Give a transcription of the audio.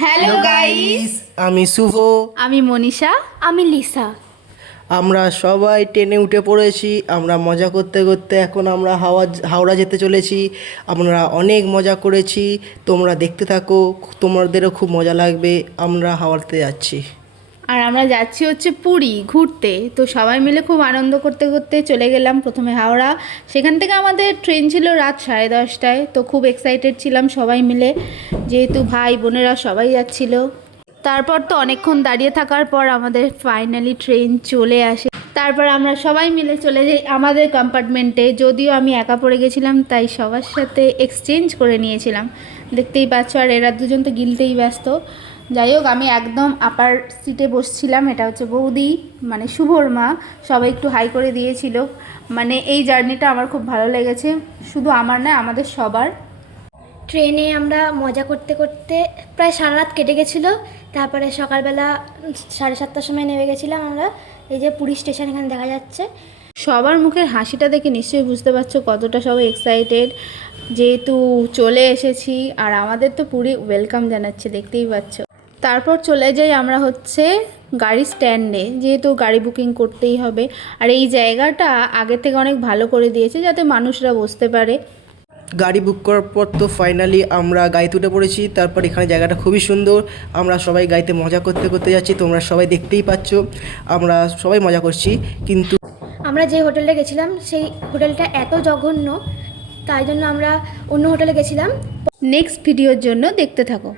Hello guys, আমি শুভ। আমি মনীষা। আমি লিসা। আমরা সবাই ট্রেনে উঠে পড়েছি। আমরা মজা করতে করতে এখন আমরা হাওড়া যেতে চলেছি। আমরা অনেক মজা করেছি, তোমরা দেখতে থাকো, তোমাদেরও খুব মজা লাগবে। আমরা হাওড়াতে যাচ্ছি। আর আমরা যাচ্ছি হচ্ছে পুরী ঘুরতে। তো সবাই মিলে খুব আনন্দ করতে করতে চলে গেলাম প্রথমে হাওড়া। সেখান থেকে আমাদের ট্রেন ছিল রাত 10:30টায়। তো খুব এক্সাইটেড ছিলাম সবাই মিলে, যেহেতু ভাই বোনেরা সবাই যাচ্ছিল। তারপর তো অনেকক্ষণ দাঁড়িয়ে থাকার পর আমাদের ফাইনালি ট্রেন চলে আসে। তারপর আমরা সবাই মিলে চলে যাই আমাদের কম্পার্টমেন্টে। যদিও আমি একা পড়ে গেছিলাম, তাই সবার সাথে এক্সচেঞ্জ করে নিয়েছিলাম। দেখতেই পাচ্ছ, আর এরা দুজন তো গিলতেই ব্যস্ত। যাই হোক, আমি একদম আপার সিটে বসছিলাম। এটা হচ্ছে বৌদি, মানে শুভর মা। সবাই একটু হাই করে দিয়েছিল। মানে এই জার্নিটা আমার খুব ভালো লেগেছে, শুধু আমার না, আমাদের সবার। ট্রেনে আমরা মজা করতে করতে প্রায় সারা রাত কেটে গেছিলো। তারপরে সকালবেলা 7:30টার সময় নেমে গেছিলাম আমরা। এই যে পুরী স্টেশন এখানে দেখা যাচ্ছে। সবার মুখের হাসিটা দেখে নিশ্চয়ই বুঝতে পারছো কতটা সবাই এক্সাইটেড, যেহেতু চলে এসেছি। আর আমাদের তো পুরী ওয়েলকাম জানাচ্ছে, দেখতেই পাচ্ছ। তারপর চলে যাই আমরা হচ্ছে গাড়ি স্ট্যান্ডে, যেহেতু গাড়ি বুকিং করতেই হবে। আর এই জায়গাটা আগে থেকে অনেক ভালো করে দিয়েছে, যাতে মানুষরা বসতে পারে। গাড়ি বুক করার পর তো ফাইনালি আমরা গাড়িতে উঠে পড়েছি। তারপর এখানে জায়গাটা খুবই সুন্দর। আমরা সবাই গাড়িতে মজা করতে করতে যাচ্ছি, তোমরা সবাই দেখতেই পাচ্ছ। আমরা সবাই মজা করছি, কিন্তু আমরা যে হোটেলটা গেছিলাম সেই হোটেলটা এত জঘন্য, তাই জন্য আমরা অন্য হোটেলে গেছিলাম। নেক্সট ভিডিওর জন্য দেখতে থাকো।